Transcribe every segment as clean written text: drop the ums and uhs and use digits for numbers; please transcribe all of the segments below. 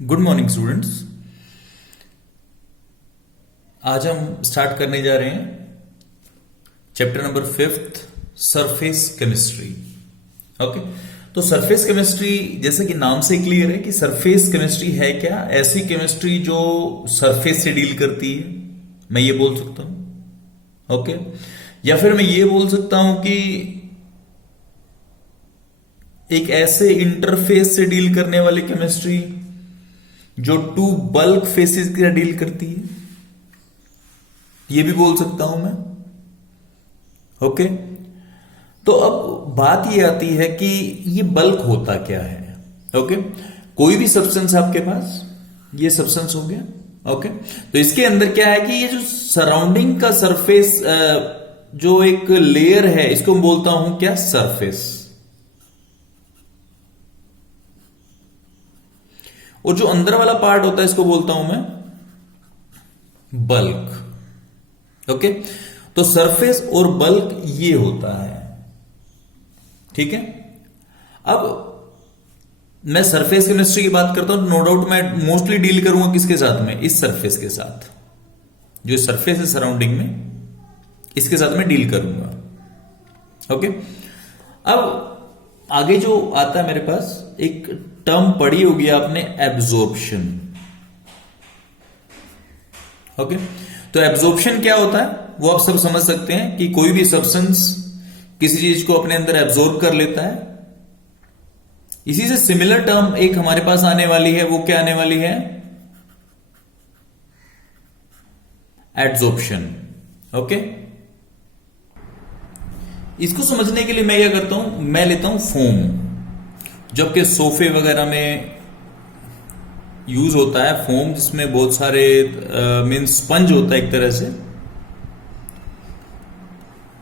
Good morning students. आज हम start करने जा रहे हैं chapter number 5th, surface chemistry. Okay, तो सरफेस केमिस्ट्री जैसे कि नाम से क्लियर है कि सरफेस केमिस्ट्री है क्या? ऐसी केमिस्ट्री जो सरफेस से डील करती है, मैं ये बोल सकता हूं। ओके, या फिर मैं ये बोल सकता हूं कि एक ऐसे इंटरफेस से डील करने वाली केमिस्ट्री जो टू बल्क फेसेस का डील करती है, ये भी बोल सकता हूं मैं। ओके, तो अब बात ये आती है कि ये बल्क होता क्या है। ओके, कोई भी सब्सटेंस आपके पास, ये सब्सटेंस हो गया। ओके, तो इसके अंदर क्या है कि ये जो सराउंडिंग का सरफेस, जो एक लेयर है, इसको मैं बोलता हूं क्या? सरफेस। और जो अंदर वाला पार्ट होता है इसको बोलता हूं मैं बल्क। ओके, तो सरफेस और बल्क ये होता है। ठीक है, अब मैं सरफेस केमिस्ट्री की बात करता हूं, नो डाउट मैं मोस्टली डील करूंगा किसके साथ में? इस सरफेस के साथ। जो सरफेस है सराउंडिंग में, इसके साथ में डील करूंगा। ओके, अब आगे जो आता है मेरे पास, एक टर्म पढ़ी होगी आपने, एब्जॉर्प्शन। ओके, तो एब्जॉर्प्शन क्या होता है वो आप सब समझ सकते हैं कि कोई भी सब्सटेंस किसी चीज को अपने अंदर एब्जॉर्ब कर लेता है। इसी से सिमिलर टर्म एक हमारे पास आने वाली है, वो क्या आने वाली है? एड्सॉर्प्शन। ओके, इसको समझने के लिए मैं क्या करता हूं, मैं लेता हूं फोम, जबकि सोफे वगैरह में यूज होता है फोम, जिसमें बहुत सारे मीन स्पंज होता है एक तरह से।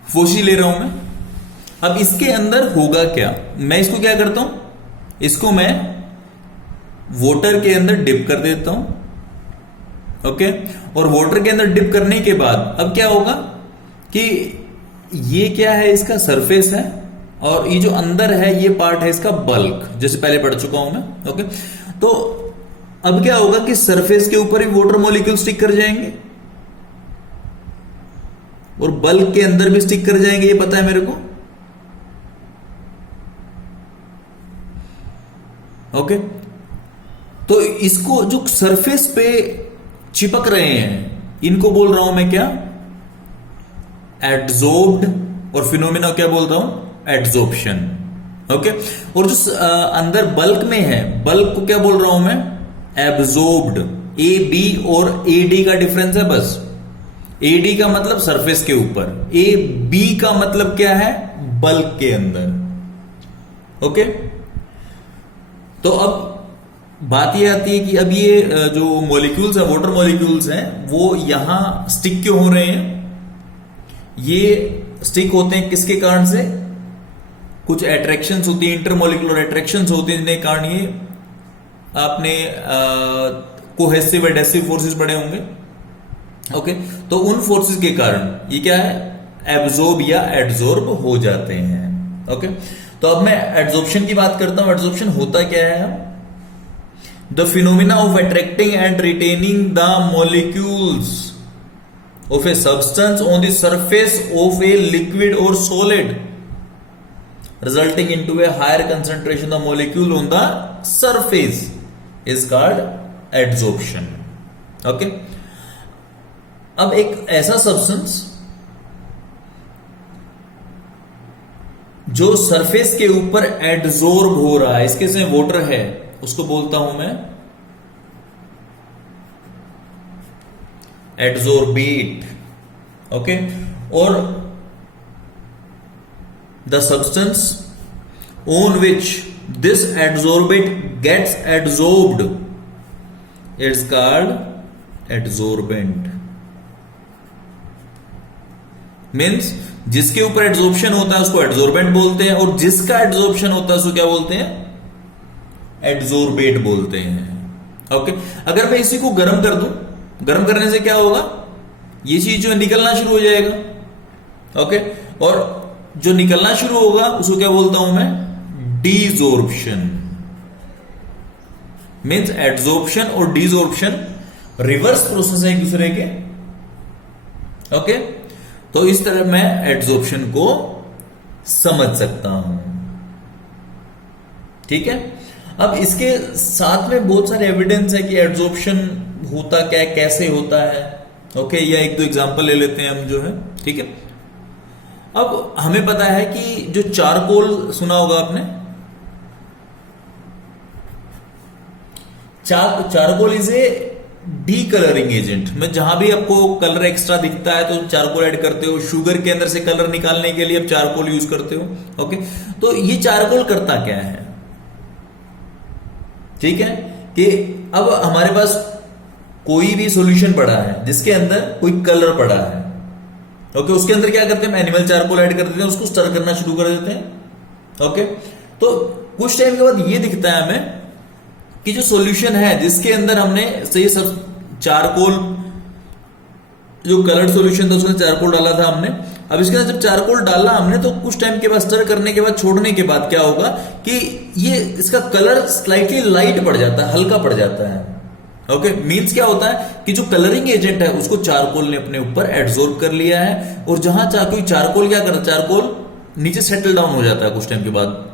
वो चीज ले रहा हूं मैं। अब इसके अंदर होगा क्या? मैं इसको क्या करता हूं, इसको मैं वाटर के अंदर डिप कर देता हूं। ओके, और वाटर के अंदर डिप करने के बाद अब क्या होगा कि ये क्या है? इसका सरफेस है, और ये जो अंदर है ये पार्ट है इसका बल्क, जैसे पहले पढ़ चुका हूं मैं। ओके, तो अब क्या होगा कि सरफेस के ऊपर ही वाटर मॉलिक्यूल स्टिक कर जाएंगे और बल्क के अंदर भी स्टिक कर जाएंगे, ये पता है मेरे को। ओके, तो इसको जो सरफेस पे चिपक रहे हैं, इनको बोल रहा हूं मैं क्या? एड्सॉर्ब्ड। और फिनोमेना क्या बोलता हूं? एड्सॉर्प्शन। ओके, और जो अंदर बल्क में है, बल्क को क्या बोल रहा हूं मैं? एब्जॉर्ब्ड। ए बी और ए डी का डिफरेंस है बस। ए डी का मतलब सरफेस के ऊपर, ए बी का मतलब क्या है? बल्क के अंदर। ओके, तो अब बात ये आती है कि अब ये जो मॉलिक्यूल्स है, वाटर मॉलिक्यूल्स हैं, वो यहां स्टिक क्यों हो रहे हैं? ये स्टिक होते हैं किसके कारण से? कुछ अट्रैक्शंस होती है, इंटरमोलिकुलर अट्रैक्शंस होती है, जिनके कारण ये आपने कोहेसिव एडेसिव फोर्सेस पढ़े होंगे। ओके, तो उन फोर्सेस के कारण ये क्या है? एब्जॉर्ब या एड्सॉर्ब हो जाते हैं। ओके, तो अब मैं एड्सॉर्प्शन की बात करता हूं। एड्सॉर्प्शन होता क्या है? The phenomena of attracting and retaining the molecules of a substance on the surface of a liquid or solid, resulting into a higher concentration of molecule on the surface, is called adsorption. Okay, अब एक ऐसा substance जो surface के ऊपर adsorb हो रहा है, इसके से वाटर है, उसको बोलता हूं मैं एडजॉर्बेट। ओके, और the substance on which this adsorbate gets adsorbed it's called adsorbent. Means जिसके ऊपर एडजॉर्प्शन होता है उसको एडजॉर्बेंट बोलते हैं, और जिसका एडजॉर्प्शन होता है उसको क्या बोलते हैं? एडजॉर्बेट बोलते हैं। ओके, अगर मैं इसी को गर्म कर दूं, गर्म करने से क्या होगा? ये चीज जो निकलना शुरू हो जाएगा। ओके, और जो निकलना शुरू होगा उसको क्या बोलता हूं मैं? डीजॉर्प्शन। मीन्स एड्सॉर्प्शन और डिसॉर्प्शन रिवर्स प्रोसेस है एक दूसरे के। ओके, तो इस तरह मैं एड्सॉर्प्शन को समझ सकता हूं। ठीक है, अब इसके साथ में बहुत सारे एविडेंस है कि एड्सॉर्प्शन होता क्या है, कैसे होता है। ओके, या एक दो एग्जांपल ले लेते हैं हम जो है। ठीक है, अब हमें पता है कि जो चारकोल सुना होगा आपने, charcoal is A D colouring agent. में जहां भी आपको कलर एक्स्ट्रा दिखता है तो चारकोल ऐड करते हो। शुगर के अंदर से कलर निकालने के लिए आप चारकोल यूज करते हो। ओके, तो ये चारकोल करता क्या है? ठीक है, कि अब हमारे पास कोई भी सॉल्यूशन पड़ा है जिसके अंदर कोई कलर पड़ा है। ओके, उसके अंदर क्या करते हैं, एनिमल चारकोल ऐड कर देते हैं, उसको स्टर करना शुरू कर देते हैं। ओके, तो कुछ टाइम के बाद ये दिखता है हमें कि जो सॉल्यूशन है जिसके अंदर हमने सही सब चारकोल, जो कलर्ड सॉल्यूशन था उसमें चारकोल डाला था हमने। अब इसके अंदर जब चारकोल डाला हमने तो कुछ टाइम के बाद स्टर करने के बाद, छोड़ने के बाद क्या होगा कि ये इसका कलर स्लाइटली लाइट पड़ जाता है, हल्का पड़ जाता है। ओके, मींस क्या होता है कि जो कलरिंग एजेंट है उसको चारकोल ने अपने ऊपर एब्जॉर्ब कर लिया है, और जहां कोई चारकोल क्या करता है, चारकोल नीचे सेटल डाउन हो जाता है कुछ टाइम के बाद।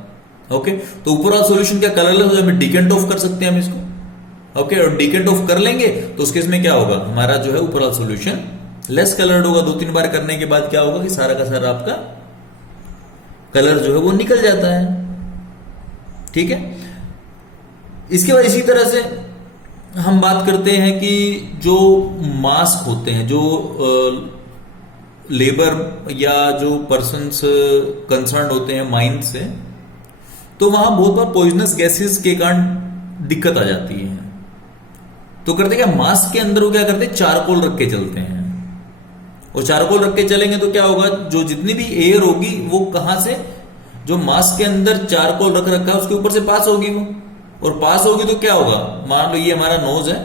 ओके, तो ऊपर वाला सॉल्यूशन क्या कलरलेस हो जाए, हमें डिकेंट ऑफ कर सकते हैं हम इसको। ओके, और डिकेंट ऑफ कर लेंगे तो उस केस में क्या होगा, हमारा जो है ऊपर वाला सॉल्यूशन लेस कलर्ड होगा। 2-3 बार करने के बाद क्या होगा कि सारा का सारा आपका कलर जो है वो निकल जाता है। ठीक है, इसके बाद इसी तरह से हम बात करते हैं कि जो मास्क होते हैं, जो लेबर या जो पर्सन्स कंसर्न होते हैं माइन से, तो वहां बहुत बार पॉइजनस गैसेस के कारण दिक्कत आ जाती है। तो करते क्या, मास्क के अंदर वो क्या करते हैं, चारकोल रख के चलते हैं। और चारकोल रख के चलेंगे तो क्या होगा, जो जितनी भी एयर होगी वो कहां से, जो मास्क के अंदर चारकोल रख रखा है उसके ऊपर से पास होगी वो, और पास होगी तो क्या होगा, मान लो ये हमारा नोज है,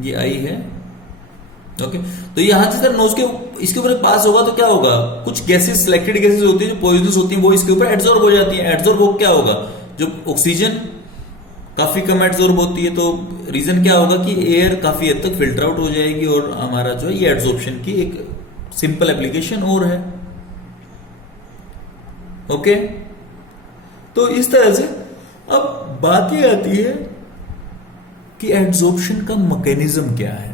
ये आई है। ओके, तो यहां से सर नोज के इसके ऊपर पास होगा तो क्या होगा, कुछ गैसेस, सिलेक्टेड गैसेस होती है जो पॉइजनस होती हैं, वो इसके ऊपर एब्जॉर्ब हो जाती है। एब्जॉर्ब हो क्या होगा, जो ऑक्सीजन काफी कम एब्जॉर्ब होती है, तो रीजन क्या होगा कि एयर काफी हद तक फिल्टर आउट हो जाएगी, और हमारा जो है ये एब्जॉर्प्शन की एक सिंपल एप्लीकेशन और है। ओके, तो इस तरह से अब बात ये आती है कि एब्जॉर्प्शन का मैकेनिज्म क्या है।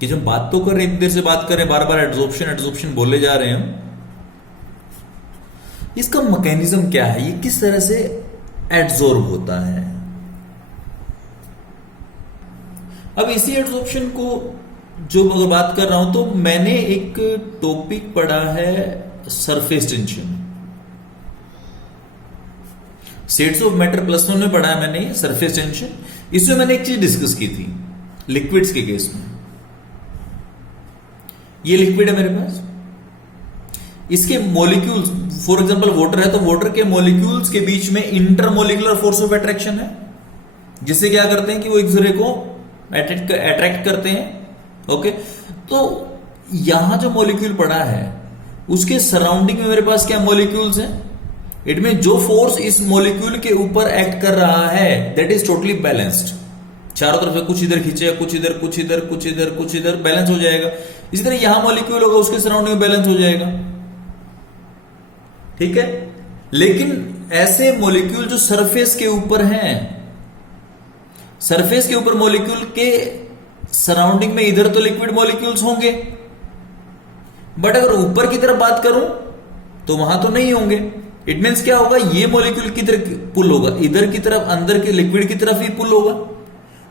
कि जब बात तो कर रहे, इतनी देर से बात कर रहे, बार बार एब्जॉर्प्शन एब्जॉर्प्शन बोले जा रहे हैं, इसका मैकेनिज्म क्या है, ये किस तरह से एब्जॉर्ब होता है। अब इसी एब्जॉर्प्शन को जो अगर बात कर रहा हूं, तो मैंने एक टॉपिक पढ़ा है surface tension, states of matter +1 में पढ़ा है मैंने सरफेस टेंशन। इसमें मैंने एक चीज डिस्कस की थी लिक्विड्स के केस में। ये लिक्विड है मेरे पास, इसके मॉलिक्यूल्स, फॉर एग्जांपल वाटर है, तो वाटर के मॉलिक्यूल्स के बीच में इंटरमोलिकुलर फोर्स ऑफ अट्रैक्शन है, जिससे क्या करते हैं कि वो एक दूसरे को अट्रैक्ट करते हैं। ओके, तो यहां जो मॉलिक्यूल पड़ा है उसके सराउंडिंग में मेरे पास क्या मॉलिक्यूल्स हैं, इट मीन जो फोर्स इस मॉलिक्यूल के ऊपर एक्ट कर रहा है दैट इज टोटली बैलेंस्ड। चारों तरफ से कुछ इधर खींचेगा, कुछ इधर, कुछ इधर, कुछ इधर, कुछ इधर, बैलेंस हो जाएगा। इसी तरह यहां मॉलिक्यूल होगा, उसके सराउंडिंग में बैलेंस हो जाएगा। ठीक है, लेकिन ऐसे मॉलिक्यूल जो सरफेस के ऊपर हैं, सरफेस के ऊपर मॉलिक्यूल के सराउंडिंग में इधर तो लिक्विड मॉलिक्यूल्स होंगे, बट अगर ऊपर की तरफ बात करूं तो वहां तो नहीं होंगे। इट मीन्स क्या होगा, ये मॉलिक्यूल किधर पुल होगा, इधर की तरफ, अंदर के लिक्विड की तरफ ही पुल होगा,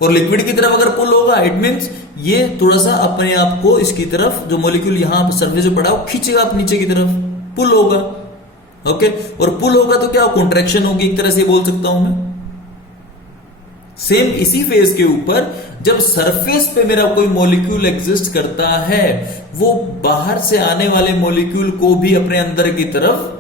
और लिक्विड की तरफ अगर पुल होगा इट मीन्स ये थोड़ा सा अपने आप को इसकी तरफ, जो मॉलिक्यूल यहां सरफेस पे पड़ा हो खींचेगा नीचे की तरफ, पुल होगा। ओके, और पुल होगा तो क्या कॉन्ट्रैक्शन होगी, एक तरह से बोल सकता हूं मैं। सेम इसी फेज के ऊपर जब सरफेस पे मेरा कोई मॉलिक्यूल एग्जिस्ट करता है, वो बाहर से आने वाले मॉलिक्यूल को भी अपने अंदर की तरफ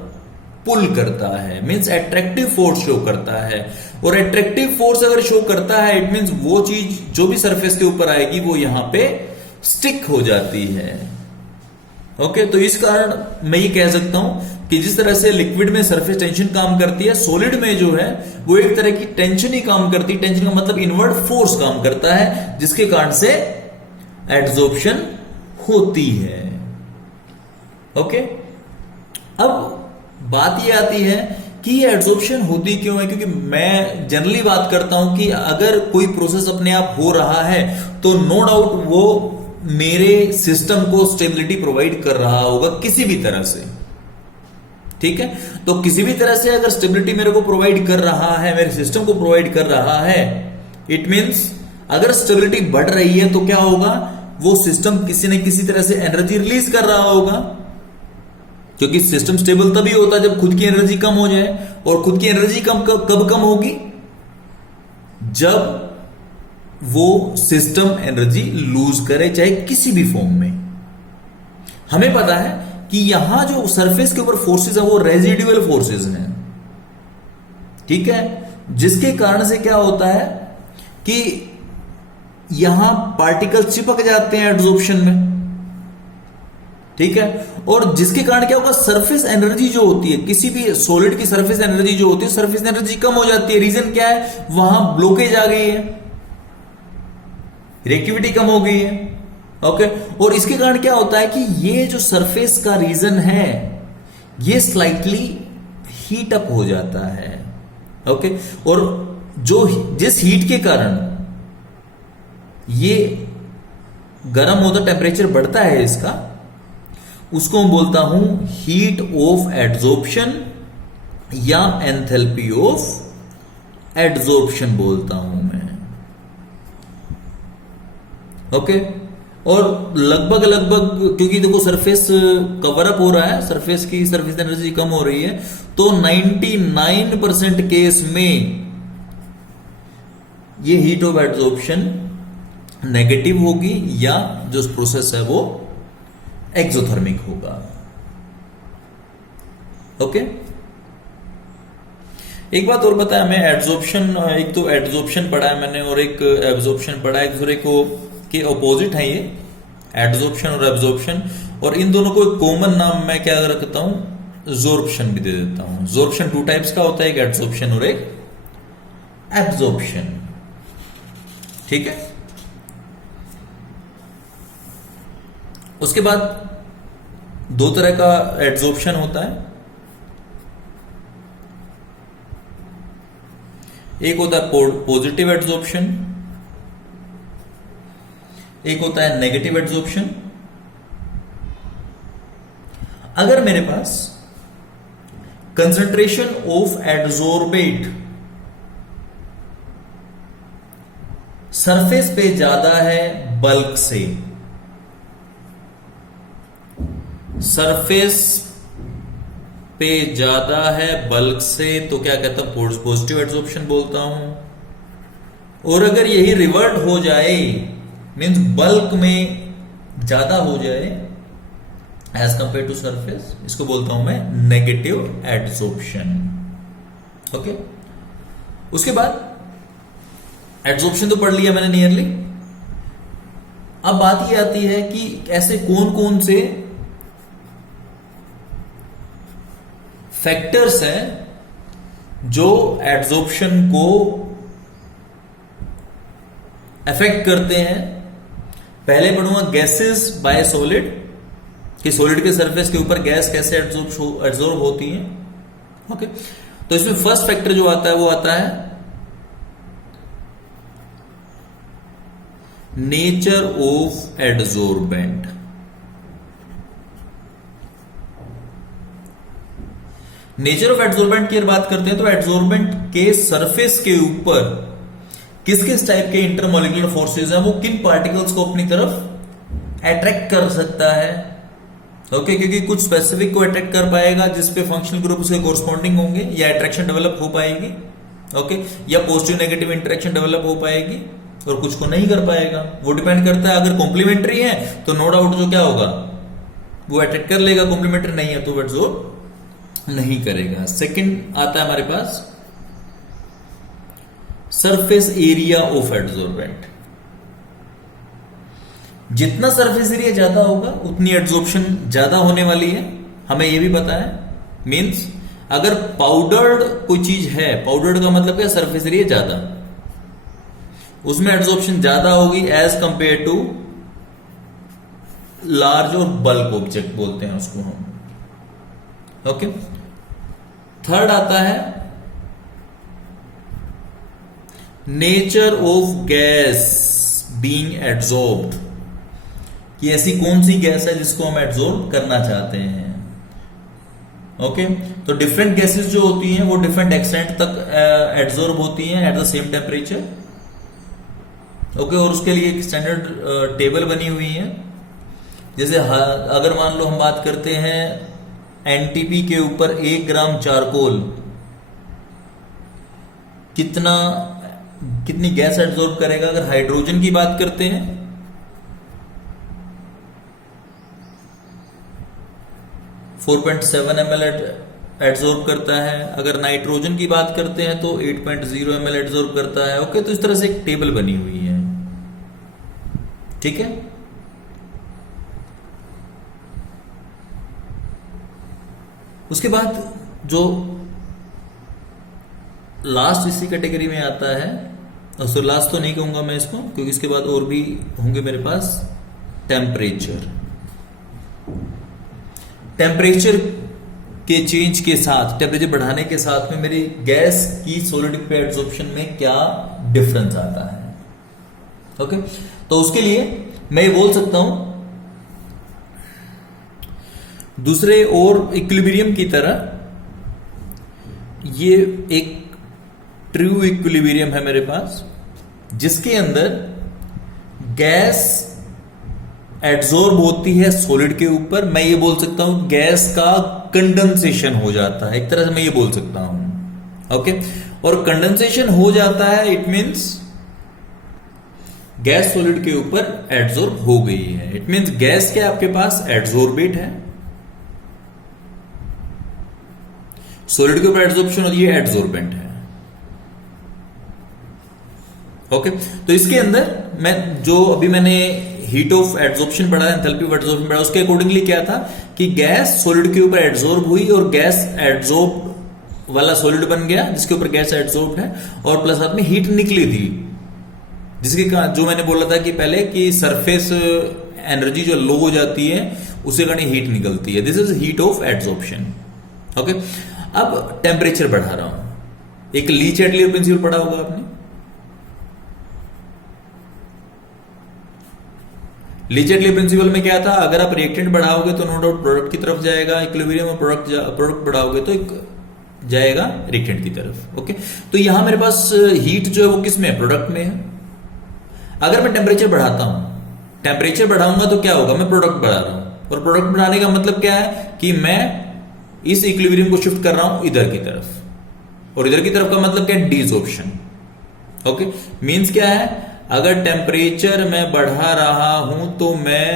पुल करता है, मींस एट्रैक्टिव फोर्स शो करता है। और एट्रैक्टिव फोर्स अगर शो करता है इट मींस वो चीज जो भी सरफेस के ऊपर आएगी वो यहां पे स्टिक हो जाती है। ओके, तो इस कारण मैं ये कह सकता हूं कि जिस तरह से लिक्विड में सरफेस टेंशन काम करती है, सॉलिड में जो है वो एक तरह की टेंशन ही काम करती है। टेंशन का मतलब इनवर्ड फोर्स काम करता है, जिसके कारण से एड्सॉर्प्शन होती है। ओके, अब बात ये आती है कि ये एड्सॉर्प्शन होती क्यों है, क्योंकि मैं जनरली बात करता हूं कि अगर कोई प्रोसेस अपने आप हो रहा है तो नो डाउट वो मेरे सिस्टम को स्टेबिलिटी प्रोवाइड कर रहा होगा किसी भी तरह से। ठीक है, तो किसी भी तरह से अगर स्टेबिलिटी मेरे को प्रोवाइड कर रहा है, मेरे सिस्टम को प्रोवाइड कर रहा है, इट मींस अगर स्टेबिलिटी बढ़ रही है तो क्या होगा, वो सिस्टम किसी न किसी तरह से एनर्जी रिलीज कर रहा होगा, क्योंकि सिस्टम स्टेबल तभी होता है जब खुद की एनर्जी कम हो जाए। और खुद की एनर्जी कब कम होगी, जब वो सिस्टम एनर्जी लूज करे, चाहे किसी भी फॉर्म में। हमें पता है कि यहां जो सरफेस के ऊपर फोर्सेस है वो रेजिडुअल फोर्सेस हैं। ठीक है, जिसके कारण से क्या होता है कि यहां पार्टिकल चिपक जाते हैं एड्सॉर्प्शन में। ठीक है, और जिसके कारण क्या होगा, सरफेस एनर्जी जो होती है, किसी भी सॉलिड की सरफेस एनर्जी जो होती है, सरफेस एनर्जी कम हो जाती है। रीजन क्या है, वहां ब्लॉकेज आ गई है, रिएक्टिविटी कम हो गई है। ओके, और इसके कारण क्या होता है कि ये जो सरफेस का रीजन है ये स्लाइटली हीट अप हो जाता है। ओके, और जिस हीट के कारण ये गर्म होता, टेम्परेचर बढ़ता है इसका, उसको मैं बोलता हूं हीट ऑफ एड्सॉर्प्शन या एंथैल्पी ऑफ एड्सॉर्प्शन बोलता हूं मैं। ओके, और लगभग क्योंकि देखो सरफेस कवर अप हो रहा है, सरफेस एनर्जी कम हो रही है, तो 99% केस में ये हीट ऑफ एड्सॉर्प्शन नेगेटिव होगी, या जो प्रोसेस है वो एक्सोथर्मिक होगा। ओके, एक बात और पता है हमें, एड्सॉर्प्शन, एक तो एड्सॉर्प्शन पढ़ा है मैंने और एक एब्जॉर्प्शन पढ़ा है, एक दूसरे को के ऑपोजिट है ये, एड्सॉर्प्शन और एब्जॉर्प्शन। और इन दोनों को एक कॉमन नाम मैं क्या रखता हूं, जोर्प्शन भी दे देता हूं। जोर्प्शन 2 टाइप्स का होता है, एक एड्सॉर्प्शन और एक एब्जॉर्प्शन। ठीक है, उसके बाद 2 तरह का एड्सॉर्प्शन होता है, एक होता है पॉजिटिव एड्सॉर्प्शन, एक होता है नेगेटिव एड्सॉर्प्शन। अगर मेरे पास कंसंट्रेशन ऑफ एड्सॉर्बेट सरफेस पे ज्यादा है बल्क से, सरफेस पे ज्यादा है बल्क से, तो क्या कहता हूं, पॉजिटिव एड्सॉर्प्शन बोलता हूं। और अगर यही रिवर्ट हो जाए, मीन्स बल्क में ज्यादा हो जाए एज कंपेयर टू सरफेस, इसको बोलता हूं मैं नेगेटिव एड्सॉर्प्शन। ओके, उसके बाद एड्सॉर्प्शन तो पढ़ लिया मैंने नियरली। अब बात ये आती है कि ऐसे कौन कौन से फैक्टर्स हैं जो एड्सॉर्प्शन को अफेक्ट करते हैं। पहले पढ़ूंगा गैसेस बाय सॉलिड, कि सॉलिड के सरफेस के ऊपर गैस कैसे एड्सॉर्ब होती है। ओके, तो इसमें फर्स्ट फैक्टर जो आता है वो आता है nature of adsorbent. Nature of adsorbent की बात करते हैं तो एड्सॉर्बेंट के सरफेस के ऊपर किस किस टाइप के इंटरमॉलिक्यूलर फोर्सेस हैं, वो किन पार्टिकल्स को अपनी तरफ अट्रैक्ट कर सकता है। ओके, क्योंकि कुछ स्पेसिफिक को अट्रैक्ट कर पाएगा जिसपे फंक्शनल ग्रुप उसके कोरस्पॉन्डिंग होंगे, या अट्रैक्शन डेवलप हो पाएगी। ओके, या पॉजिटिव नेगेटिव इंटरेक्शन डेवलप हो पाएगी, और कुछ को नहीं कर पाएगा। वो डिपेंड करता है, अगर कॉम्प्लीमेंट्री है तो नो डाउट जो क्या होगा वो अट्रैक्ट कर लेगा, कॉम्प्लीमेंट्री नहीं है तो वो एड्सॉर्ब नहीं करेगा। सेकंड आता है हमारे पास सरफेस एरिया ऑफ एड्सॉर्बेंट। जितना सरफेस एरिया ज्यादा होगा उतनी एड्सॉर्प्शन ज्यादा होने वाली है, हमें यह भी पता है। मींस अगर पाउडर्ड कोई चीज है, पाउडर्ड का मतलब क्या, सरफेस एरिया ज्यादा, उसमें एड्सॉर्प्शन ज्यादा होगी एज कंपेयर टू लार्ज और बल्क ऑब्जेक्ट बोलते हैं उसको हम। ओके, थर्ड आता है nature of gas being adsorbed, कि ऐसी कौन सी गैस है जिसको हम एड्सॉर्ब करना चाहते हैं। ओके, तो डिफरेंट गैसेस जो होती हैं वो डिफरेंट एक्सटेंट तक एड्सॉर्ब होती हैं at the same temperature. Okay, और उसके लिए एक स्टैंडर्ड टेबल बनी हुई है। जैसे अगर मान लो हम बात करते हैं एनटीपी के ऊपर 1 ग्राम चारकोल कितनी गैस एड्सॉर्ब करेगा। अगर हाइड्रोजन की बात करते हैं 4.7 ml एड्सॉर्ब करता है। अगर नाइट्रोजन की बात करते हैं तो 8.0 ml एड्सॉर्ब करता है। ओके, तो इस तरह से एक टेबल बनी हुई है। ठीक है, उसके बाद जो लास्ट इसी कैटेगरी में आता है, और लास्ट तो नहीं कहूंगा मैं इसको, क्योंकि इसके बाद और भी होंगे मेरे पास, टेम्परेचर। टेम्परेचर के चेंज के साथ, टेम्परेचर बढ़ाने के साथ में मेरी गैस की सॉलिड पे एड्सॉर्प्शन में क्या डिफरेंस आता है। ओके, तो उसके लिए मैं ये बोल सकता हूं दूसरे और इक्विलिब्रियम की तरह ये एक ट्रू इक्विलिब्रियम है मेरे पास, जिसके अंदर गैस एड्सॉर्ब होती है सॉलिड के ऊपर। मैं ये बोल सकता हूं गैस का कंडेंसेशन हो जाता है, एक तरह से मैं ये बोल सकता हूं। ओके, और कंडेंसेशन हो जाता है, इट मींस गैस सॉलिड के ऊपर एड्सॉर्ब हो गई है। इट मींस गैस क्या आपके पास एड्सॉर्बेट है, सॉलिड के ऊपर एड्सॉर्प्शन और ये एड्सॉर्बेंट है। ओके, तो इसके अंदर मैं जो अभी मैंने हीट ऑफ एड्सॉर्प्शन पढ़ा, एंथैल्पी ऑफ एड्सॉर्प्शन पढ़ा, उसके अकॉर्डिंगली क्या था कि गैस सॉलिड के ऊपर एड्सॉर्ब हुई और गैस एड्सॉर्ब वाला सॉलिड बन गया जिसके ऊपर गैस एड्सॉर्ब है, और प्लस साथ में हीट निकली थी, जिसके जो मैंने बोला था कि पहले कि सरफेस एनर्जी जो लो हो जाती है उसे कारण हीट निकलती है। This is heat of adsorption. Okay, अब टेम्परेचर बढ़ा रहा हूं। एक ली चैटलियर प्रिंसिपल पढ़ा होगा आपने। ली चैटलियर प्रिंसिपल में क्या था, अगर आप रिएक्टेंट बढ़ाओगे तो नो डाउट प्रोडक्ट की तरफ जाएगा, इक्विलिब्रियम में प्रोडक्ट बढ़ाओगे तो जाएगा रिएक्टेंट की तरफ। ओके, तो यहां मेरे पास हीट जो है वो किस में है, प्रोडक्ट में है। अगर मैं टेम्परेचर बढ़ाता हूं, टेम्परेचर बढ़ाऊंगा तो क्या होगा, मैं प्रोडक्ट बढ़ा रहा हूं, और प्रोडक्ट बढ़ाने का मतलब क्या है कि मैं इस इक्विलिब्रियम को शिफ्ट कर रहा हूं इधर की तरफ, और इधर की तरफ का मतलब क्या है, डिसॉर्प्शन। ओके, मींस क्या है, अगर टेम्परेचर मैं बढ़ा रहा हूं तो मैं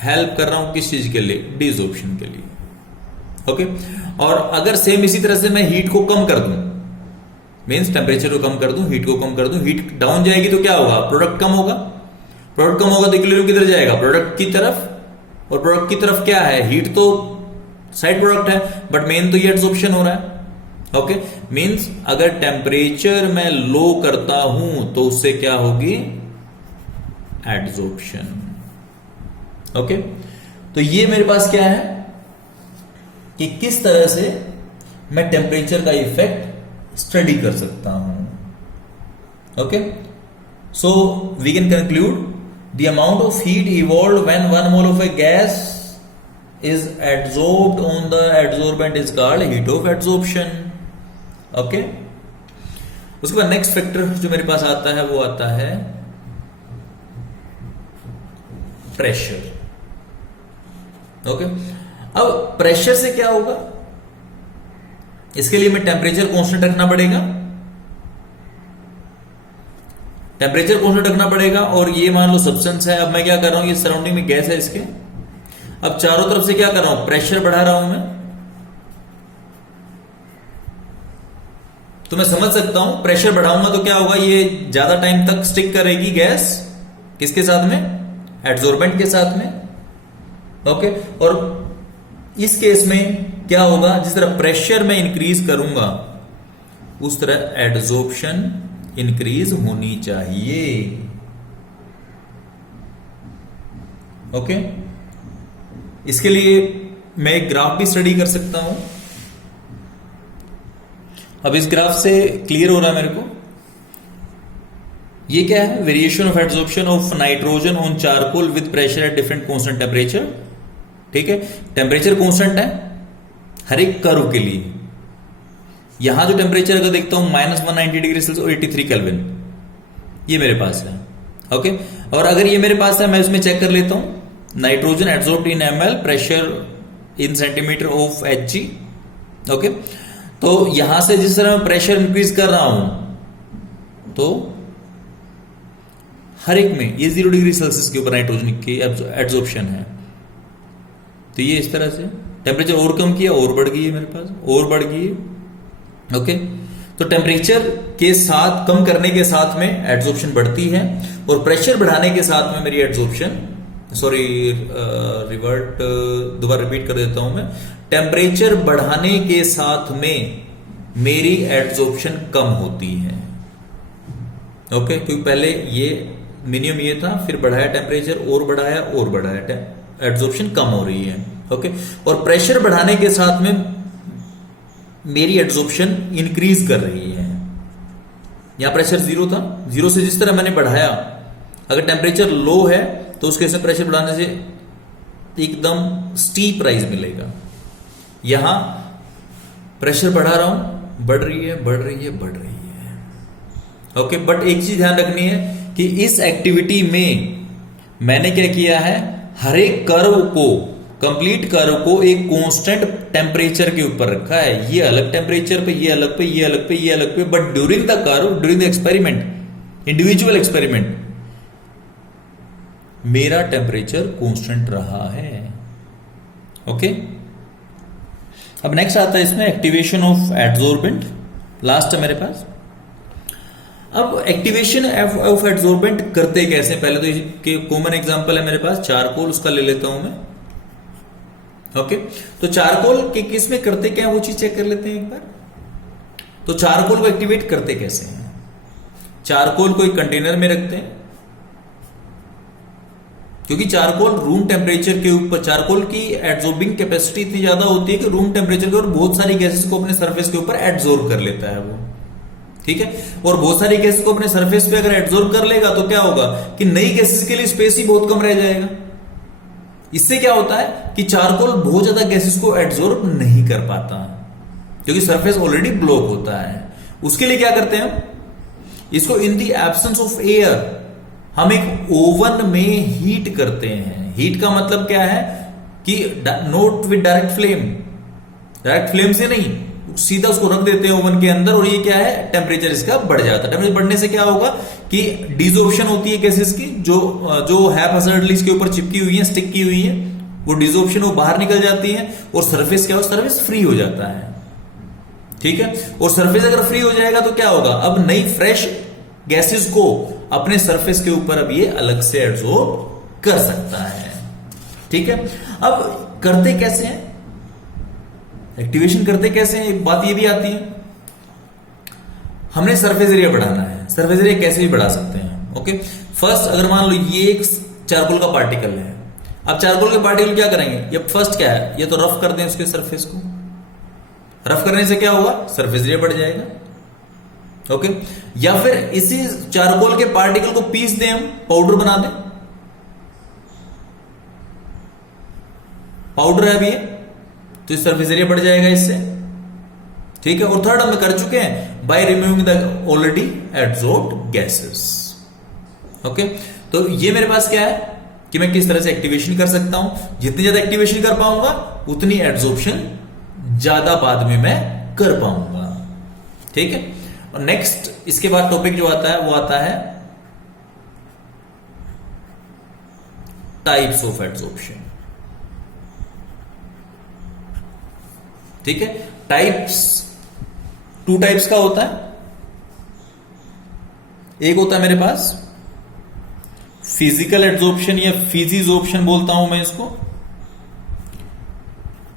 हेल्प कर रहा हूं किस चीज के लिए, डिसॉर्प्शन के लिए। ओके, और अगर सेम इसी तरह से मैं हीट को कम कर दूं, मींस टेम्परेचर को कम कर दूं, हीट को कम कर दूं, हीट डाउन जाएगी तो क्या होगा, प्रोडक्ट कम होगा। प्रोडक्ट कम होगा तो इक्विलिब्रियम किधर जाएगा, प्रोडक्ट की तरफ, और प्रोडक्ट की तरफ क्या है, हीट तो साइड प्रोडक्ट है, बट मेन तो ये एड्सॉर्प्शन हो रहा है। ओके, मींस अगर टेम्परेचर मैं लो करता हूं तो उससे क्या होगी, एड्सॉर्प्शन। ओके, तो ये मेरे पास क्या है कि किस तरह से मैं टेम्परेचर का इफेक्ट स्टडी कर सकता हूं। Okay, so we can conclude the amount of heat evolve when 1 mole of a gas is adsorbed on the adsorbent is called heat of adsorption. Okay, उसके बाद नेक्स्ट फैक्टर जो मेरे पास आता है वो आता है प्रेशर। ओके, अब प्रेशर से क्या होगा, इसके लिए मैं टेम्परेचर कांस्टेंट रखना पड़ेगा, टेम्परेचर कांस्टेंट रखना पड़ेगा, और ये मान लो सब्सटेंस है। अब मैं क्या कर रहा हूं, ये सराउंडिंग में गैस है इसके, अब चारों तरफ से क्या कर रहा हूं, प्रेशर बढ़ा रहा हूं मैं। तो मैं समझ सकता हूं प्रेशर बढ़ाऊंगा तो क्या होगा, ये ज्यादा टाइम तक स्टिक करेगी गैस किसके साथ में, एड्सॉर्बेंट के साथ में। ओके, और इस केस में क्या होगा, जिस तरह प्रेशर में इंक्रीज करूंगा उस तरह एड्सॉर्प्शन इंक्रीज होनी चाहिए। ओके, इसके लिए मैं एक ग्राफ भी स्टडी कर सकता हूं। अब इस ग्राफ से क्लियर हो रहा है मेरे को, ये क्या है, variation of adsorption of nitrogen on charcoal with pressure at different constant temperature. ठीक है, टेम्परेचर कांस्टेंट है हर एक कर्व के लिए। यहां जो टेम्परेचर अगर देखता हूं -190 डिग्री सेल्सियस और 83 केल्विन, ये मेरे पास है। ओके, और अगर ये मेरे पास है, मैं उसमें चेक कर लेता हूं, nitrogen adsorbed in ml, pressure in centimetre of Hg। Okay, तो यहां से जिस तरह मैं प्रेशर इंक्रीज कर रहा हूं, तो हर एक में ये 0 डिग्री सेल्सियस के ऊपर नाइट्रोजन की एड्सॉर्प्शन है। तो ये इस तरह से टेम्परेचर और कम किया, और बढ़ गई है मेरे पास, और बढ़ गई है। ओके, तो टेम्परेचर के साथ कम करने के साथ में एड्सॉर्प्शन बढ़ती है, और प्रेशर बढ़ाने के साथ में मेरी एड्सॉर्प्शन, सॉरी रिवर्ट, दोबारा रिपीट कर देता हूं मैं, टेम्परेचर बढ़ाने के साथ में मेरी एड्सॉर्प्शन कम होती है। ओके, क्योंकि पहले ये मिनिमम ये था, फिर बढ़ाया टेम्परेचर, और बढ़ाया और बढ़ाया, एड्सॉर्प्शन कम हो रही है। ओके, और प्रेशर बढ़ाने के साथ में मेरी एड्सॉर्प्शन इंक्रीज कर रही है। यहां प्रेशर 0 था, 0 से जिस तरह मैंने बढ़ाया, अगर टेम्परेचर लो है तो उस केस में प्रेशर बढ़ाने से एकदम स्टीप राइज मिलेगा। यहां प्रेशर बढ़ा रहा हूं, बढ़ रही है, बढ़ रही है, बढ़ रही है। ओके, बट एक चीज ध्यान रखनी है कि इस एक्टिविटी में मैंने क्या किया है, हर एक कर्व को, कंप्लीट कर्व को एक कांस्टेंट टेम्परेचर के ऊपर रखा है। ये अलग टेम्परेचर पे, ये अलग पे, ये अलग पे, ये अलग पे, but during the curve, during the experiment, individual experiment, मेरा टेम्परेचर कांस्टेंट रहा है। ओके, अब नेक्स्ट आता है इसमें एक्टिवेशन ऑफ एड्सॉर्बेंट, लास्ट है मेरे पास। अब एक्टिवेशन ऑफ एड्सॉर्बेंट करते कैसे, पहले तो इसके कॉमन एग्जांपल है मेरे पास चारकोल, उसका ले लेता हूं मैं। ओके, तो चारकोल के केस में करते क्या है वो चीज चेक कर लेते हैं एक बार। तो चारकोल को एक्टिवेट करते कैसे हैं, चारकोल को एक कंटेनर में रखते हैं, क्योंकि चारकोल रूम टेम्परेचर के ऊपर, चारकोल की एड्सॉर्बिंग कैपेसिटी इतनी ज्यादा होती है कि रूम टेम्परेचर के ऊपर बहुत सारी गैसेस को अपने सरफेस के ऊपर एड्सॉर्ब कर लेता है वो। ठीक है, और बहुत सारी गैसेस को अपने सरफेस पे अगर एड्सॉर्ब कर लेगा तो क्या होगा कि नई गैसेस के लिए स्पेस ही बहुत कम रह जाएगा। इससे क्या होता है कि चारकोल बहुत ज्यादा गैसेस को एड्सॉर्ब नहीं कर पाता, क्योंकि सरफेस ऑलरेडी ब्लॉक होता है। उसके लिए क्या करते हैं हम, इसको in the absence of air हम एक ओवन में हीट करते हैं। हीट का मतलब क्या है कि not with direct flame, direct flame से नहीं, सीधा उसको रख देते हैं ओवन के अंदर, और ये क्या है, टेम्परेचर इसका बढ़ जाता है। टेम्परेचर बढ़ने से क्या होगा कि डिसॉर्प्शन होती है गैसेस की, जो हैज़ार्डली इसके ऊपर चिपकी हुई है, स्टिक की हुई है, वो डिसॉर्प्शन वो बाहर निकल जाती है, और सरफेस क्या हो, सरफेस फ्री हो जाता है। ठीक है, और सरफेस अगर फ्री हो जाएगा तो क्या होगा, अब नई फ्रेश गैसेस को अपने सरफेस के ऊपर अब ये अलग से एब्सॉर्ब कर सकता है। ठीक है, अब करते कैसे हैं, एक्टिवेशन करते कैसे हैं, एक बात ये भी आती है, हमने सरफेस एरिया बढ़ाना है। सरफेस एरिया कैसे भी बढ़ा सकते हैं। ओके, फर्स्ट अगर मान लो ये एक चारकोल का पार्टिकल है, अब चारकोल के पार्टिकल क्या करेंगे, ये फर्स्ट क्या है, ये तो रफ कर दें उसके सरफेस को, रफ करने से क्या होगा, सरफेस एरिया बढ़ जाएगा। ओके, या फिर इसी चारकोल के पार्टिकल को पीस दें, हम पाउडर बना दें, पाउडर है अभी ये, तो इस सरफेस एरिया बढ़ जाएगा इससे। ठीक है, और थर्ड हम कर चुके हैं by removing the already adsorbed gases. Okay, तो ये मेरे पास क्या है कि मैं किस तरह से एक्टिवेशन कर सकता हूं, जितनी ज्यादा एक्टिवेशन कर पाऊंगा उतनी एड्सॉर्प्शन ज्यादा बाद में मैं कर पाऊंगा। ठीक है, और नेक्स्ट इसके बाद टॉपिक जो आता है वो आता है टाइप्स ऑफ एड्सॉर्प्शन। ठीक है, टाइप्स, 2 टाइप्स का होता है। एक होता है मेरे पास फिजिकल एड्सॉर्प्शन या फिजिजॉर्प्शन बोलता हूं मैं इसको,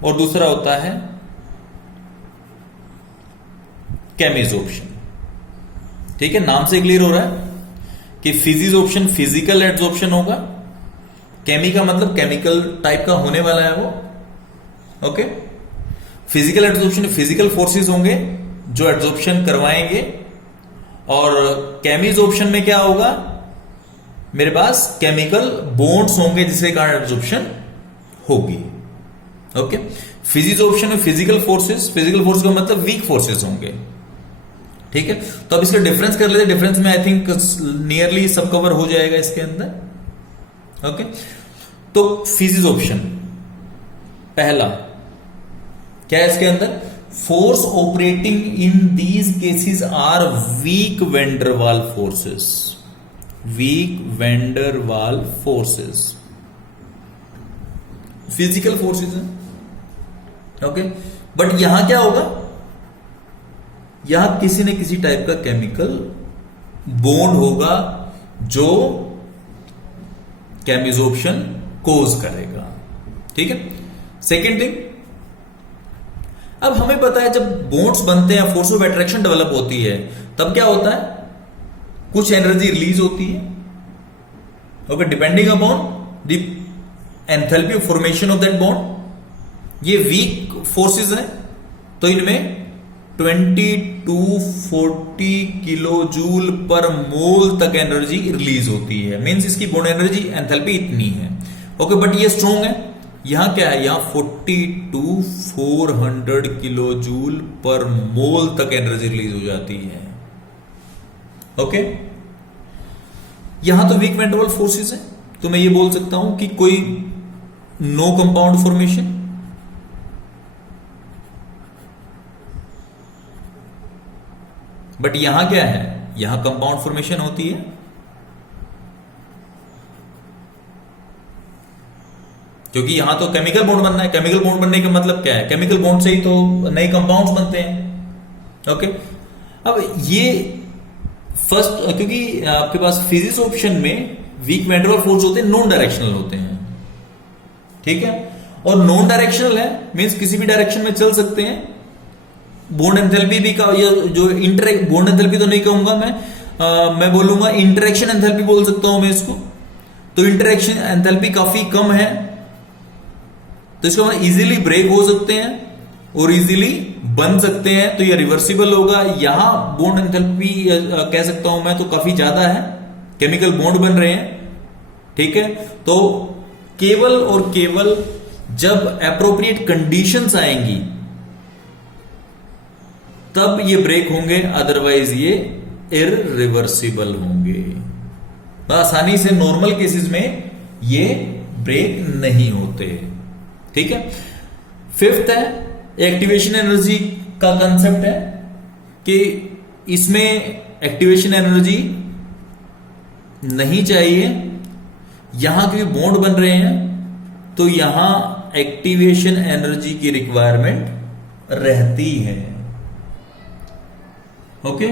और दूसरा होता है केमिजॉर्प्शन। ठीक है, नाम से क्लियर हो रहा है कि फिजिजॉर्प्शन फिजिकल एड्सॉर्प्शन होगा, केमी का मतलब केमिकल टाइप का होने वाला है वो। Okay, physical adsorption physical forces होंगे जो एड्सॉर्प्शन करवाएंगे, और केमिजॉर्प्शन में क्या होगा, मेरे पास केमिकल बॉन्ड्स होंगे जिसके कारण एड्सॉर्प्शन होगी। ओके, फिजिजॉर्प्शन में फिजिकल फोर्सेस का मतलब वीक फोर्सेस होंगे। ठीक है, तो अब इसका डिफरेंस कर लेते हैं। डिफरेंस में आई थिंक नियरली सब कवर हो जाएगा इसके अंदर। ओके, तो फिजिजॉर्प्शन पहला क्या है इसके अंदर, force operating in these cases are weak van der Waals forces, weak van der Waals forces physical forces है। ओके, बट यहां क्या होगा, यहां किसी न किसी टाइप का केमिकल बॉन्ड होगा जो केमिजॉर्प्शन कोज करेगा। ठीक है, सेकेंड थिंग, अब हमें पता है जब बॉन्ड्स बनते हैं, फोर्स ऑफ अट्रैक्शन डेवलप होती है, तब क्या होता है, कुछ एनर्जी रिलीज होती है। Okay, depending upon the enthalpy of formation of that bond. ये वीक फोर्सेस हैं, तो इनमें 20 to 40 किलो जूल पर मोल तक एनर्जी रिलीज होती है, मींस इसकी बॉन्ड एनर्जी एंथैल्पी इतनी है। ओके, बट ये स्ट्रॉन्ग है, यहां क्या है, यहां 40 to 400 किलो जूल पर मोल तक एनर्जी रिलीज हो जाती है। ओके, यहां तो वीक वेंडरवाल फोर्सेस है, तो मैं ये बोल सकता हूं कि कोई नो कंपाउंड फॉर्मेशन, बट यहां क्या है, यहां कंपाउंड फॉर्मेशन होती है। क्योंकि यहां तो केमिकल बॉन्ड बनना है, केमिकल बॉन्ड बनने का मतलब क्या है, केमिकल बॉन्ड से ही तो नए कंपाउंड्स बनते हैं। ओके, अब ये फर्स्ट, क्योंकि आपके पास फिजिजॉर्प्शन में वीक वेंडरवाल फोर्स होते हैं, नॉन डायरेक्शनल होते हैं। ठीक है, और नॉन डायरेक्शनल है मींस किसी भी डायरेक्शन में चल सकते हैं। बॉन्ड एंथैल्पी भी का, ये जो बॉन्ड एंथैल्पी तो नहीं कहूंगा मैं बोलूंगा इंटरेक्शन एंथैल्पी बोल सकता हूं मैं इसको। तो इंटरेक्शन एंथैल्पी काफी कम है, तो इसको हम इजीली ब्रेक हो सकते हैं और इजीली बन सकते हैं, तो ये रिवर्सिबल होगा। यहां बॉन्ड एंथैल्पी कह सकता हूं मैं तो काफी ज्यादा है, केमिकल बॉन्ड बन रहे हैं। ठीक है, तो केवल और केवल जब एप्रोप्रिएट कंडीशंस आएंगी तब ये ब्रेक होंगे, अदरवाइज ये इररिवर्सिबल होंगे। आसानी से नॉर्मल केसेस में ये ब्रेक नहीं होते। ठीक है, फिफ्थ है एक्टिवेशन एनर्जी का कंसेप्ट है कि इसमें एक्टिवेशन एनर्जी नहीं चाहिए। यहां के बॉन्ड बन रहे हैं तो यहां एक्टिवेशन एनर्जी की रिक्वायरमेंट रहती है। ओके,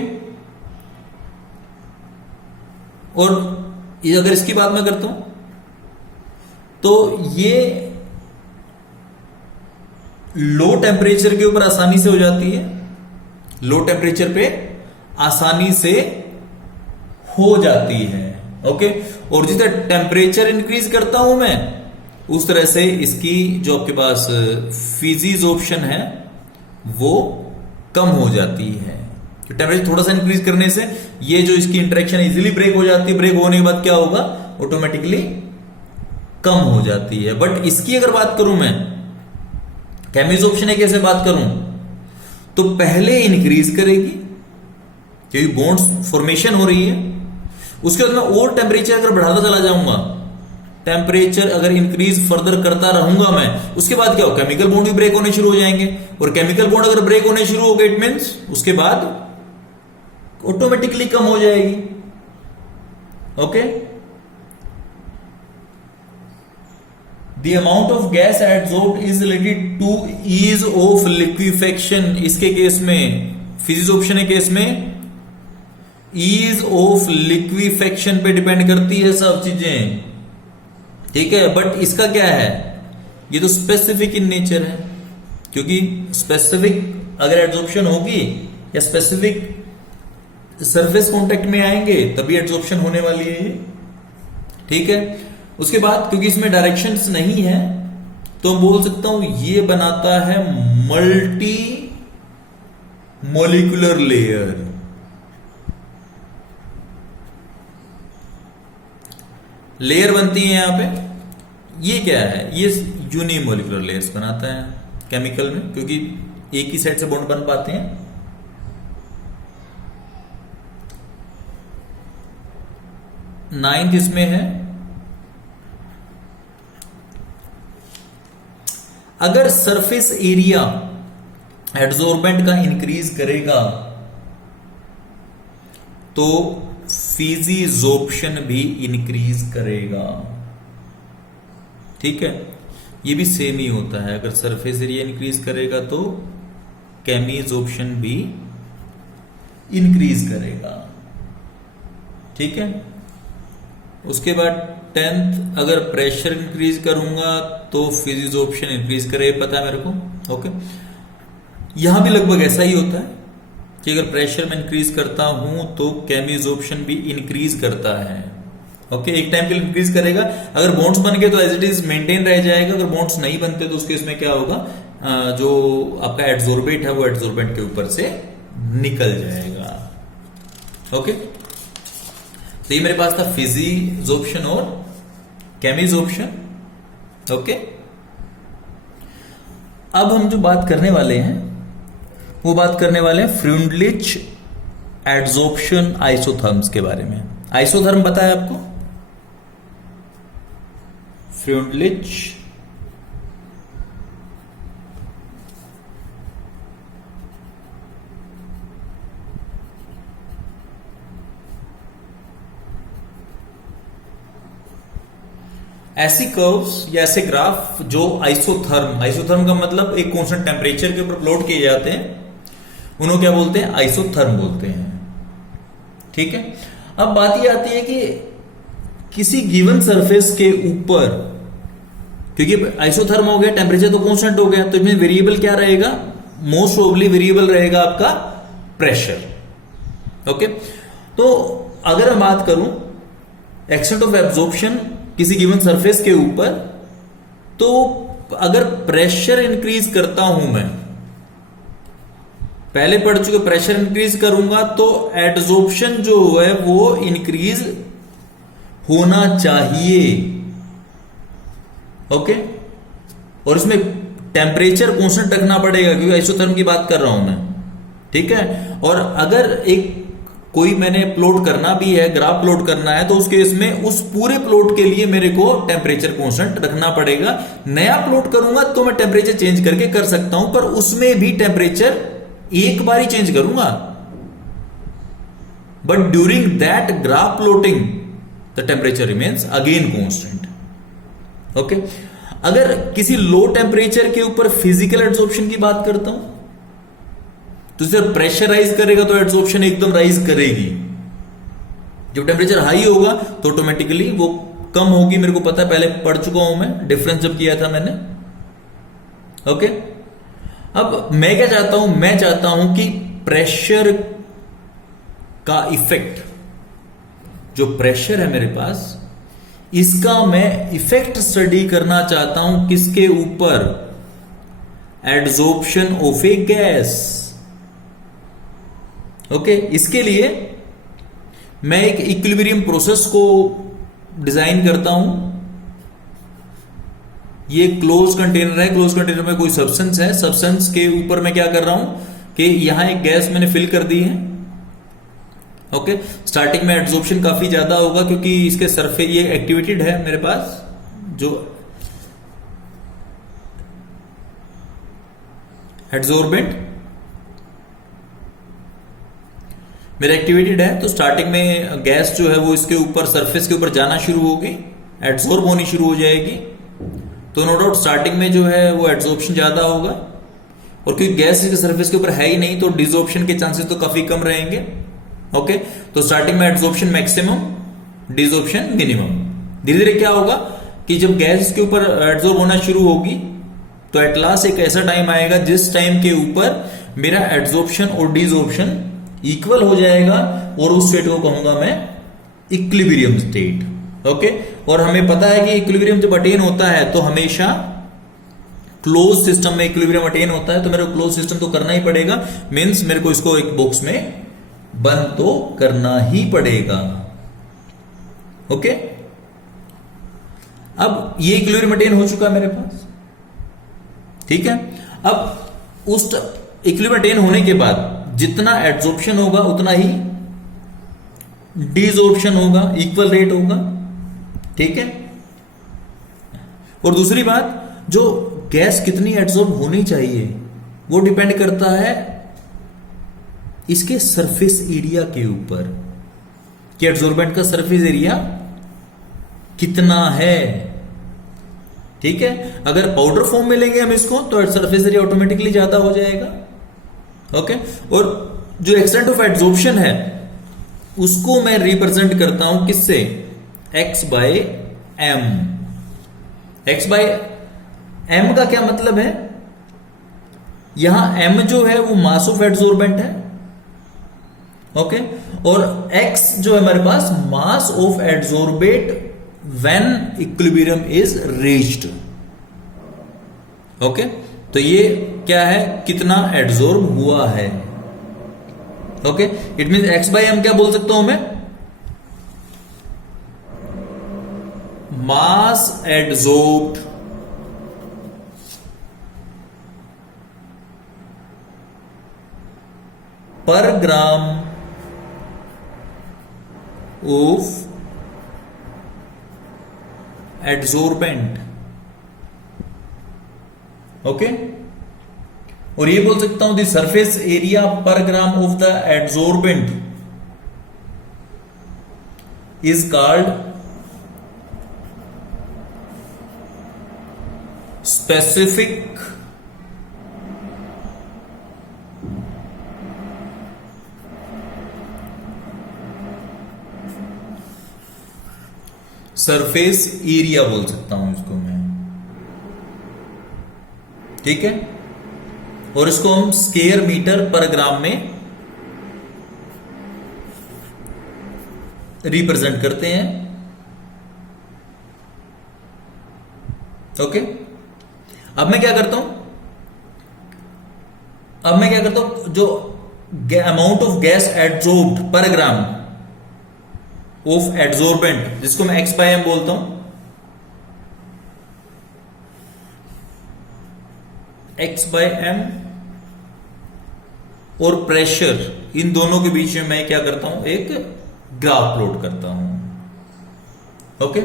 और ये अगर इसकी बात मैं करता हूं तो ये लो टेम्परेचर के ऊपर आसानी से हो जाती है, लो टेम्परेचर पे आसानी से हो जाती है। ओके, और जितना टेम्परेचर इंक्रीज करता हूं मैं उस तरह से इसकी जो आपके पास फिजिजॉर्प्शन है वो कम हो जाती है। तो टेम्परेचर थोड़ा सा इंक्रीज करने से ये जो इसकी इंटरेक्शन इजीली ब्रेक हो जाती है, ब्रेक होने के बाद क्या होगा, ऑटोमेटिकली कम हो जाती है। बट इसकी अगर बात करूं मैं केमिजॉर्प्शन की कैसे बात करूं, तो पहले इंक्रीज करेगी क्योंकि बॉन्ड्स फॉर्मेशन हो रही है, उसके बाद मैं और टेम्परेचर अगर बढ़ाता चला जाऊंगा, टेम्परेचर अगर इंक्रीज फर्दर करता रहूंगा मैं, उसके बाद क्या हो, केमिकल बॉन्ड भी ब्रेक होने शुरू हो जाएंगे। और केमिकल बॉन्ड अगर ब्रेक होने शुरू हो गए, इट मींस उसके बाद ऑटोमेटिकली कम हो जाएगी। Okay, the amount of gas adsorbed is related to ease of liquefaction. इसके केस में फिजिजॉर्प्शन के केस में ईज ऑफ लिक्विफेक्शन पे डिपेंड करती है सब चीजें, ठीक है। बट इसका क्या है, ये तो स्पेसिफिक इन नेचर है, क्योंकि स्पेसिफिक अगर एड्सॉर्प्शन होगी या स्पेसिफिक सरफेस कांटेक्ट में आएंगे तभी एड्सॉर्प्शन होने वाली है ये, ठीक है। उसके बाद क्योंकि इसमें डायरेक्शंस नहीं है तो मैं बोल सकता हूं ये बनाता है मल्टी मॉलिक्यूलर लेयर। लेयर बनती है यहां पे, ये क्या है, ये यूनिमोलिकुलर लेयर्स बनाता है केमिकल में, क्योंकि एक ही साइड से बॉन्ड बन पाते हैं। नाइन्थ इसमें है, अगर सरफेस एरिया एड्सॉर्बेंट का इंक्रीज करेगा तो फिजिजोप्शन भी इंक्रीज करेगा, ठीक है। ये भी सेम ही होता है, अगर सरफेस एरिया इंक्रीज करेगा तो केमिजोप्शन भी इंक्रीज करेगा, ठीक है। उसके बाद 10th, अगर प्रेशर इंक्रीज करूंगा तो फिजिजोप्शन इंक्रीज करे, पता है मेरे को, ओके। यहां भी लगभग ऐसा ही होता है कि अगर प्रेशर में इंक्रीज करता हूं तो केमिजोप्शन भी इंक्रीज करता है, ओके। एक टाइम के लिए इंक्रीज करेगा, अगर बॉन्ड्स बन गए तो एज इट इज मेंटेन रह जाएगा, अगर बॉन्ड्स नहीं बनते तो उसके इसमें क्या होगा, जो आपका एड्सॉर्बेट है वो एड्सॉर्बेंट के ऊपर से निकल जाएगा, ओके। तो ये मेरे पास था फिजिजोप्शन और केमिजोप्शन, ओके। अब हम जो बात करने वाले हैं वो बात करने वाले हैं फ्रूंडलिच एड्सॉर्प्शन आइसोथर्म्स के बारे में। आइसोथर्म पता है आपको, फ्रूंडलिच ऐसी कर्व्स या ऐसे ग्राफ जो आइसोथर्म का मतलब एक कांस्टेंट टेम्परेचर के ऊपर प्लॉट किए जाते हैं, उन्होंने क्या बोलते हैं, आइसोथर्म बोलते हैं, ठीक है। अब बात ये आती है कि किसी गिवन सरफेस के ऊपर, क्योंकि आइसोथर्म हो गया, टेम्परेचर तो कांस्टेंट हो गया, तो इसमें वेरिएबल क्या रहेगा, मोस्ट प्रोबेबली वेरिएबल रहेगा आपका प्रेशर, ओके। तो अगर मैं बात करूं एक्सटेंट ऑफ एब्जॉर्प्शन किसी गिवन सरफेस के ऊपर, तो अगर प्रेशर इंक्रीज करता हूं, मैं पहले पढ़ चुके, प्रेशर इंक्रीज करूंगा तो एड्सॉर्प्शन जो है वो इंक्रीज होना चाहिए, ओके। और इसमें टेम्परेचर कांस्टेंट रखना पड़ेगा क्योंकि आइसोथर्म की बात कर रहा हूं मैं, ठीक है। और अगर एक कोई मैंने प्लॉट करना भी है, ग्राफ प्लॉट करना है, तो उस केस में उस पूरे प्लॉट के लिए मेरे को टेम्परेचर कांस्टेंट रखना पड़ेगा। नया प्लॉट करूंगा तो मैं टेम्परेचर चेंज करके कर सकता हूं, पर उसमें भी टेम्परेचर एक बार ही चेंज करूंगा, but during that graph plotting the temperature remains again constant, okay. अगर किसी लो टेम्परेचर के ऊपर फिजिकल एड्सॉर्प्शन की बात करता हूं तो सिर्फ प्रेशर राइज करेगा तो एड्सॉर्प्शन एकदम राइज करेगी। जब टेम्परेचर हाई होगा तो ऑटोमेटिकली वो कम होगी, मेरे को पता है, पहले पढ़ चुका हूं मैं, डिफरेंस जब किया था मैंने, ओके। अब मैं क्या चाहता हूं, मैं चाहता हूं कि प्रेशर का इफेक्ट, जो प्रेशर है मेरे पास, इसका मैं इफेक्ट स्टडी करना चाहता हूं, किसके ऊपर, adsorption of a gas, okay. इसके लिए मैं एक इक्विलिब्रियम प्रोसेस को डिजाइन करता हूं। ये क्लोज कंटेनर है, क्लोज कंटेनर में कोई सब्सटेंस है, सब्सटेंस के ऊपर मैं क्या कर रहा हूं कि यहां एक गैस मैंने फिल कर दी है, ओके। स्टार्टिंग में एड्सॉर्प्शन काफी ज्यादा होगा क्योंकि इसके सरफेस ये एक्टिवेटेड है मेरे पास, जो एड्सॉर्बेंट मेरा एक्टिवेटेड है, तो स्टार्टिंग में गैस जो है वो इसके ऊपर सरफेस के ऊपर जाना शुरू होगी, एड्सॉर्ब होनी शुरू हो जाएगी, तो नो डाउट स्टार्टिंग में जो है वो एड्सॉर्प्शन ज्यादा होगा, और क्योंकि गैस इसके सरफेस के ऊपर है ही नहीं तो डिसॉर्प्शन के चांसेस तो काफी कम रहेंगे, ओके, तो स्टार्टिंग में एड्सॉर्प्शन मैक्सिमम, डिसॉर्प्शन मिनिमम। धीरे धीरे क्या होगा कि जब गैस के ऊपर एड्सॉर्ब होना शुरू होगी तो एट लास्ट एक ऐसा टाइम आएगा जिस टाइम के ऊपर मेरा एड्सॉर्प्शन और डिसॉर्प्शन इक्वल हो जाएगा, और उस स्टेट को कहूंगा मैं इक्विलिब्रियम स्टेट। ओके, और हमें पता है कि इक्विलिब्रियम जब अटेन होता है तो हमेशा क्लोज सिस्टम में इक्विलिब्रियम अटेन होता है, तो मेरे को क्लोज सिस्टम तो करना ही पड़ेगा, मींस मेरे को इसको एक बॉक्स में बंद तो करना ही पड़ेगा। ओके, अब ये इक्विलिब्रियम अटेन हो चुका है मेरे पास, ठीक है। अब उस इक्विलिब्रियम अटेन होने के बाद जितना एड्सॉर्प्शन होगा उतना ही डिसॉर्प्शन होगा, इक्वल रेट होगा, ठीक है। और दूसरी बात, जो गैस कितनी एड्सॉर्ब होनी चाहिए वो डिपेंड करता है इसके सरफेस एरिया के ऊपर, कि एड्सॉर्बेंट का सरफेस एरिया कितना है, ठीक है। अगर पाउडर फॉर्म में लेंगे हम इसको तो सरफेस एरिया ऑटोमेटिकली ज्यादा हो जाएगा। ओके, और जो एक्सटेंट ऑफ एड्सॉर्प्शन है उसको मैं रिप्रेजेंट करता हूं किससे, x by m। x by m का क्या मतलब है, यहां m जो है वो मास ऑफ एड्सॉर्बेंट है, ओके, और x जो है हमारे पास mass of adsorbate when equilibrium is reached. Okay, तो ये क्या है, कितना एड्सॉर्ब हुआ है। Okay, it mean x by m क्या बोल सकता हूं मैं, मास एड्सॉर्ब्ड पर ग्राम ऑफ एड्सॉर्बेंट। ओके, और ये बोल सकता हूं द सरफेस एरिया पर gram of the adsorbent is called specific surface area बोल सकता हूं इसको मैं, ठीक है। और इसको हम स्क्वायर मीटर पर ग्राम में रिप्रेजेंट करते हैं। ओके, अब मैं क्या करता हूं, जो अमाउंट ऑफ गैस एड्सॉर्ब्ड पर ग्राम ऑफ एड्सॉर्बेंट, जिसको मैं x बाय m बोलता हूं, x बाय m और प्रेशर, इन दोनों के बीच में मैं क्या करता हूं, एक ग्राफ प्लॉट करता हूं। ओके,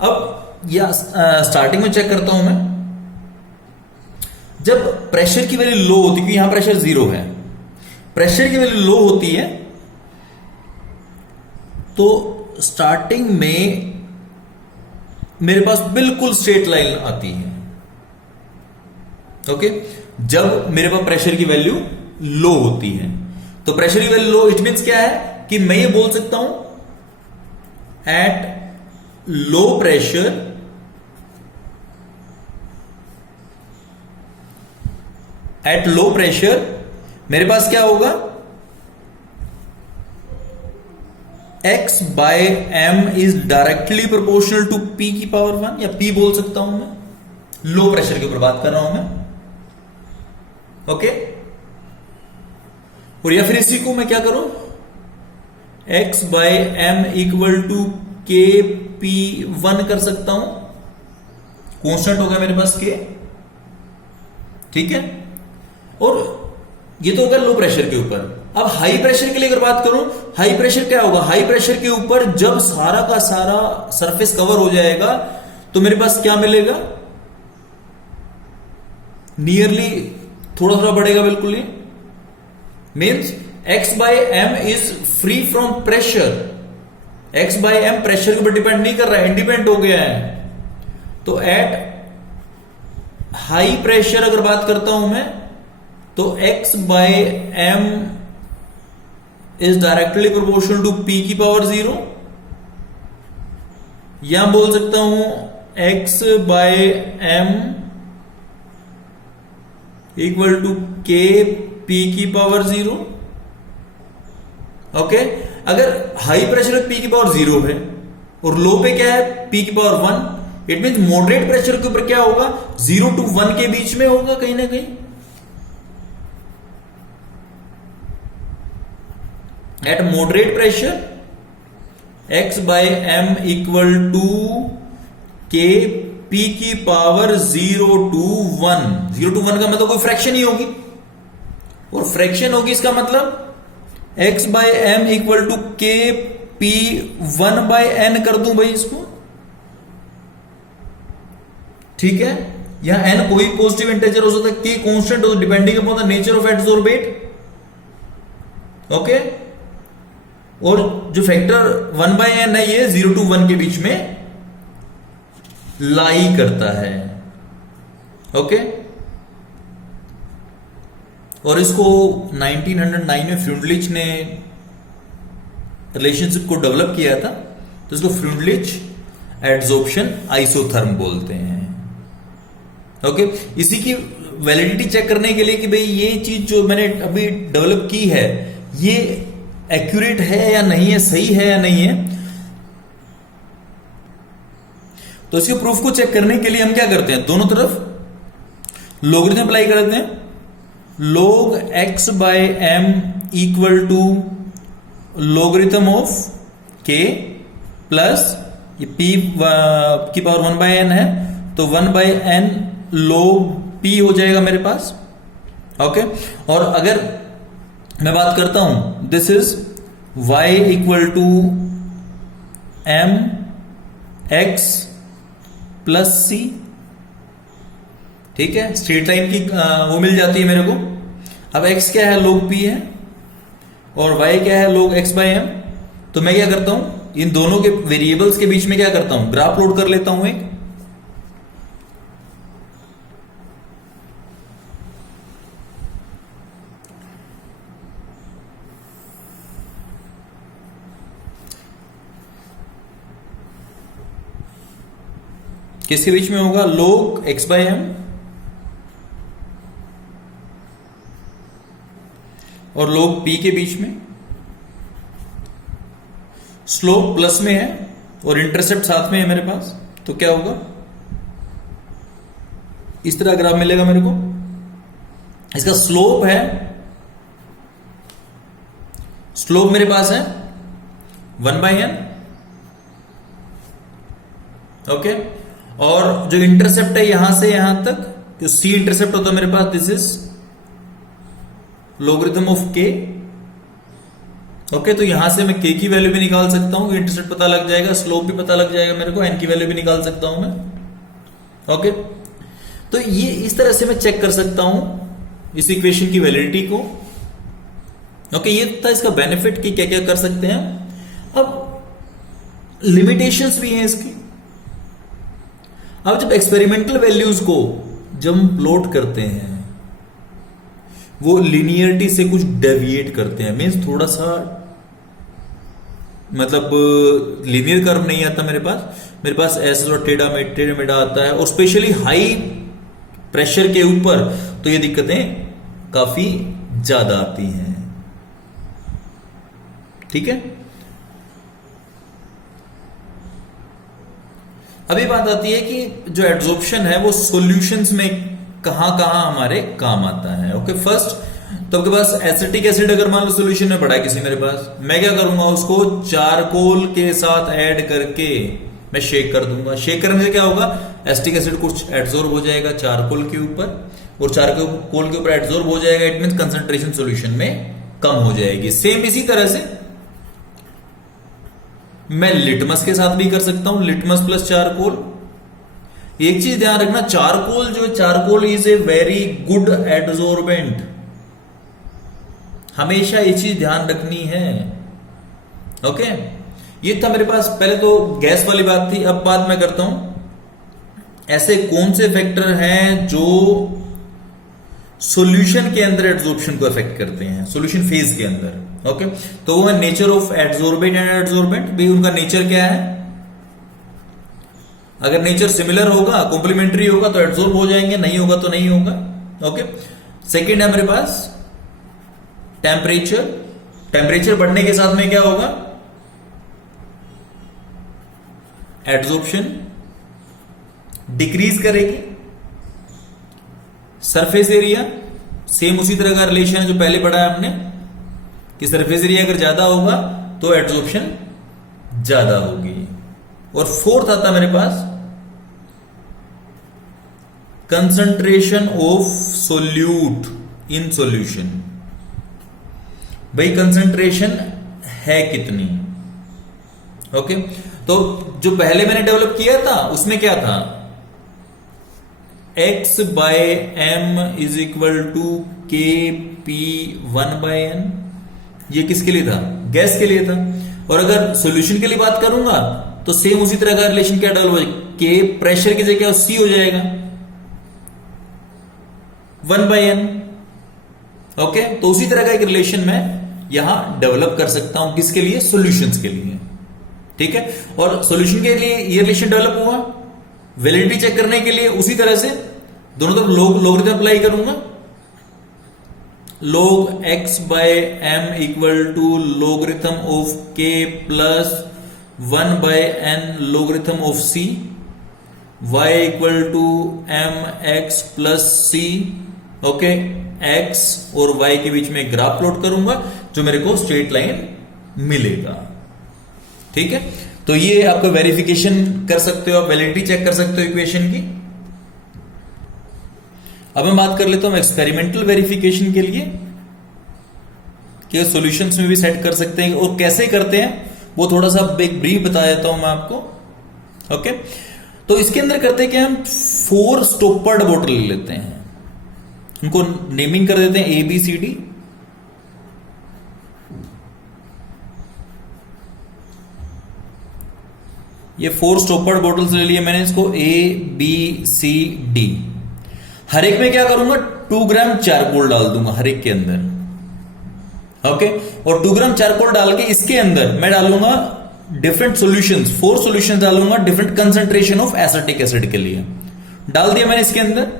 अब या स्टार्टिंग में चेक करता हूं मैं, जब प्रेशर की वैल्यू लो होती है, यहां प्रेशर 0 है, प्रेशर की वैल्यू लो होती है तो स्टार्टिंग में मेरे पास बिल्कुल स्ट्रेट लाइन आती है। ओके, जब मेरे पास प्रेशर की वैल्यू लो होती है, तो प्रेशर की वैल्यू लो, इट मींस क्या है कि मैं ये बोल सकता हूं एट लो प्रेशर मेरे पास क्या होगा, x by m is directly proportional to p की पावर 1, या p बोल सकता हूं मैं, लो प्रेशर के ऊपर बात कर रहा हूं मैं। ओके, और या फिर इसी को मैं क्या करूं, x by m equal to k p1 कर सकता हूं, कांस्टेंट होगा मेरे पास k, ठीक है। और ये तो होगा लो प्रेशर के ऊपर। अब हाई प्रेशर के लिए अगर बात करूं, हाई प्रेशर क्या होगा, हाई प्रेशर के ऊपर जब सारा का सारा सरफेस कवर हो जाएगा तो मेरे पास क्या मिलेगा, नियरली थोड़ा थोड़ा बढ़ेगा, बिल्कुल ही means x by m is free from pressure, x by m pressure के ऊपर डिपेंड नहीं कर रहा है, इंडिपेंडेंट हो गया है। तो एट हाई प्रेशर अगर बात करता हूं मैं, तो x by m is directly proportional to P की पावर 0, या बोल सकता हूं x by M equal to K P की पावर 0। ओके, अगर हाई प्रेशर पे पी की पावर 0 है और लो पे क्या है पी की power 1, it mean moderate pressure के ऊपर क्या होगा 0 to 1 के बीच में होगा कहीं ना कहीं। At moderate pressure x by M equal to K P की पावर 0 to 1। 0 to 1 का मतलब कोई फ्रैक्शन ही होगी, और फ्रैक्शन होगी इसका मतलब x by M equal to K P 1 by N कर दूं भाई इसको, ठीक है। यहां n कोई पॉजिटिव इंटीजर हो सकता है, k कांस्टेंट हो depending upon the nature of adsorbate. Okay, और जो फैक्टर 1 बाय एन है ये 0 to 1 के बीच में लाई करता है। ओके, और इसको 1909 में फ्रूंडलिच ने रिलेशनशिप को डेवलप किया था, तो इसको फ्रूंडलिच एडजॉर्प्शन आइसोथर्म बोलते हैं। ओके, इसी की वैलिडिटी चेक करने के लिए कि भाई ये चीज जो मैंने अभी डेवलप की है ये एक्यूरेट है या नहीं है, सही है या नहीं है, तो इसके प्रूफ को चेक करने के लिए हम क्या करते हैं, दोनों तरफ लॉगरिथम अप्लाई करते हैं। log x by M equal to logarithm of k plus ये p की पावर 1 बाय n है, तो 1 बाय n log p हो जाएगा मेरे पास। ओके, और अगर मैं बात करता हूं this is y equal to m x plus c, ठीक है, स्ट्रेट लाइन की वो मिल जाती है मेरे को। अब x क्या है log p है, और y क्या है log x बाय m। तो मैं क्या करता हूं इन दोनों के वेरिएबल्स के बीच में क्या करता हूं, ग्राफ प्लॉट कर लेता हूं एक। किसके बीच में होगा, log x बाय m और log p के बीच में। स्लोप प्लस में है और इंटरसेप्ट साथ में है मेरे पास, तो क्या होगा इस तरह ग्राफ मिलेगा मेरे को। इसका स्लोप है, स्लोप मेरे पास है 1 बाय n। ओके, और जो इंटरसेप्ट है यहां से यहां तक, जो c इंटरसेप्ट होता है मेरे पास, this is logarithm of k। Okay, तो यहां से मैं k की वैल्यू भी निकाल सकता हूं, इंटरसेप्ट पता लग जाएगा, स्लोप भी पता लग जाएगा मेरे को, n की वैल्यू भी निकाल सकता हूं मैं। ओके, तो ये इस तरह से मैं चेक कर सकता हूं इस इक्वेशन की वैलिडिटी को। ओके, ये था इसका बेनिफिट कि क्या क्या कर सकते हैं। अब लिमिटेशंस भी हैं इसकी। अब जब एक्सपेरिमेंटल वैल्यूज को जब हम प्लॉट करते हैं वो लिनियरिटी से कुछ डेविएट करते हैं, मीन्स थोड़ा सा मतलब लिनियर कर्व नहीं आता मेरे पास ऐसे थोड़ा टेढ़ा मेढ़ा आता है, और स्पेशली हाई प्रेशर के ऊपर तो ये दिक्कतें काफी ज्यादा आती हैं। ठीक है, अभी बात आती है कि जो एड्सॉर्प्शन है वो सॉल्यूशंस में कहां हमारे काम आता है। ओके, फर्स्ट तो आपके पास एसिटिक एसिड अगर मान लो सॉल्यूशन में पड़ा है किसी मेरे पास, मैं क्या करूंगा उसको चारकोल के साथ ऐड करके मैं शेक कर दूंगा। शेक करने से क्या होगा, एसिटिक एसिड कुछ एड्सॉर्ब हो जाएगा चारकोल के ऊपर, और चारकोल के ऊपर एड्सॉर्ब हो जाएगा, इट मींस कंसंट्रेशन सॉल्यूशन में कम हो जाएगी। सेम इसी तरह से मैं लिटमस के साथ भी कर सकता हूं, लिटमस प्लस चारकोल। एक चीज ध्यान रखना, चारकोल जो है, charcoal is a very good adsorbent, हमेशा ये चीज ध्यान रखनी है। ओके, ये था मेरे पास पहले तो गैस वाली बात थी। अब बात मैं करता हूं ऐसे कौन से फैक्टर हैं जो सॉल्यूशन के अंदर एड्सॉर्प्शन को अफेक्ट करते हैं, सॉल्यूशन फेज के अंदर। ओके, तो वो है नेचर ऑफ एडसोर्बेंट एंड एडसोर्बेंट। भाई उनका नेचर क्या है? अगर नेचर सिमिलर होगा, कॉम्प्लीमेंट्री होगा तो एडसोर्ब हो जाएंगे, नहीं होगा तो नहीं होगा। ओके, सेकेंड है मेरे पास टेम्परेचर। टेम्परेचर बढ़ने के साथ में क्या होगा? एडसॉर्प्शन डिक्रीज करेगी। सरफेस एरिया, सेम उसी तरह का रिलेशन है जो पहले पढ़ा है हमने कि सरफेस एरिया अगर ज्यादा होगा तो एडसॉर्प्शन ज्यादा होगी। और फोर्थ आता मेरे पास concentration of solute in solution. भाई कंसंट्रेशन है कितनी? ओके, तो जो पहले मैंने डेवलप किया था उसमें क्या था? x by M is equal to K P 1/n। ये किसके लिए था? गैस के लिए था। और अगर सॉल्यूशन के लिए बात करूंगा तो सेम उसी तरह का रिलेशन क्या डेवलप हो? के प्रेशर की जगह c हो जाएगा 1/n। ओके, तो उसी तरह का एक रिलेशन मैं यहां डेवलप कर सकता हूं। किसके लिए? सॉल्यूशंस के लिए। ठीक है, और सॉल्यूशन के लिए ये रिलेशन डेवलप हुआ। वैलिडिटी चेक करने के लिए उसी तरह से दोनों तरफ लॉगरिथम अप्लाई करूंगा। log x by M equal to logarithm of k plus 1/n logarithm of c, y equal to M x plus C. Okay, x और y के बीच में ग्राफ प्लॉट करूंगा जो मेरे को स्ट्रेट लाइन मिलेगा। ठीक है, तो ये आपका वेरिफिकेशन कर सकते हो, आप वैलिडिटी चेक कर सकते हो इक्वेशन की। अब मैं बात कर लेता हूं एक्सपेरिमेंटल वेरिफिकेशन के लिए कि सॉल्यूशंस में भी सेट कर सकते हैं और कैसे करते हैं वो थोड़ा सा एक ब्रीफ बता देता हूं मैं आपको। ओके, तो इसके अंदर करते हैं कि हम 4 स्टॉपर्ड बॉटल ले लेते हैं, उनको नेमिंग कर देते हैं ABCD। ये 4 स्टॉपर्ड बॉटल्स ले लिए मैंने, इसको ABCD। हर एक में क्या करूंगा? 2 ग्राम चारकोल डाल दूंगा हर एक के अंदर। ओके, और 2 ग्राम चारकोल डाल के इसके अंदर मैं डालूंगा डिफरेंट सॉल्यूशंस, 4 सॉल्यूशंस डालूंगा different concentration of acetic acid के लिए। डाल दिया मैंने इसके अंदर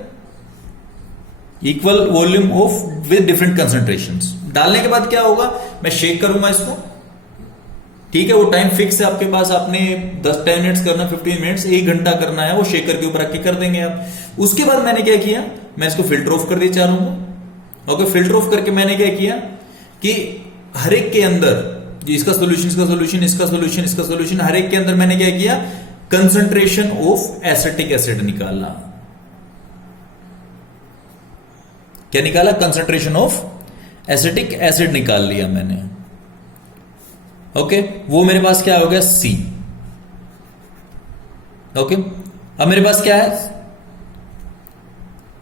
equal volume of with different concentrations. डालने के बाद क्या होगा? मैं शेक करूंगा इसको। ठीक है, वो टाइम फिक्स है आपके पास, आपने 10 मिनट्स करना, 15 मिनट्स, 1 घंटा करना है, वो शेकर के ऊपर रख के कर देंगे आप। उसके बाद मैंने क्या किया? मैं इसको फिल्टर ऑफ कर दिया चारों को। ओके, फिल्टर ऑफ करके मैंने क्या किया कि हर एक के अंदर इसका सोल्यूशन, इसका सोल्यूशन, इसका सोल्यूशन, इसका सोल्यूशन, हर एक के अंदर मैंने क्या किया? कंसंट्रेशन ऑफ एसिटिक एसिड निकाला। क्या निकाला? कंसंट्रेशन ऑफ एसिटिक एसिड निकाल लिया मैंने। ओके, वो मेरे पास क्या हो गया? C। ओके, अब मेरे पास क्या है?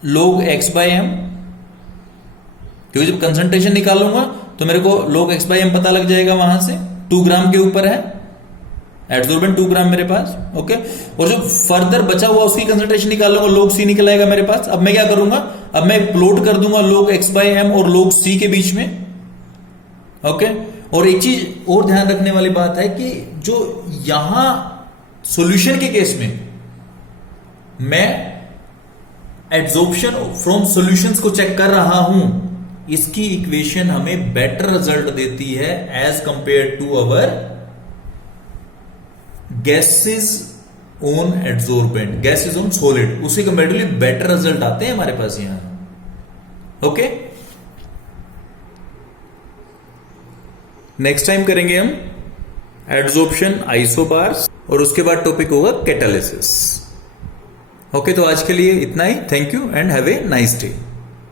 log x बाय एम, क्योंकि जब कंसंट्रेशन निकालूंगा तो मेरे को log x बाय एम पता लग जाएगा। वहां से 2 ग्राम के ऊपर है, एडसोर्बेंट 2 ग्राम मेरे पास। ओके, और जो फर्दर बचा हुआ उसकी कंसंट्रेशन निकाल लूंगा, log c निकल आएगा मेरे पास। अब मैं क्या करूंगा? अब मैं प्लॉट कर दूंगा log x बाय एम और log c के बीच में। ओके, और एक चीज और ध्यान रखने वाली बात है कि जो यहां सॉल्यूशन के केस में मैं एड्सॉर्प्शन फ्रॉम सॉल्यूशंस को चेक कर रहा हूं, इसकी इक्वेशन हमें बेटर रिजल्ट देती है as compare to our gases on adsorbent, gases on solid, उससे कंपेरेटिवली बेटर रिजल्ट आते हैं हमारे पास यहां। ओके, नेक्स्ट टाइम करेंगे हम एड्सॉर्प्शन, आइसोबार्स, और उसके बाद टॉपिक होगा कैटालिसिस। ओके, तो आज के लिए इतना ही। Thank you and have a nice day.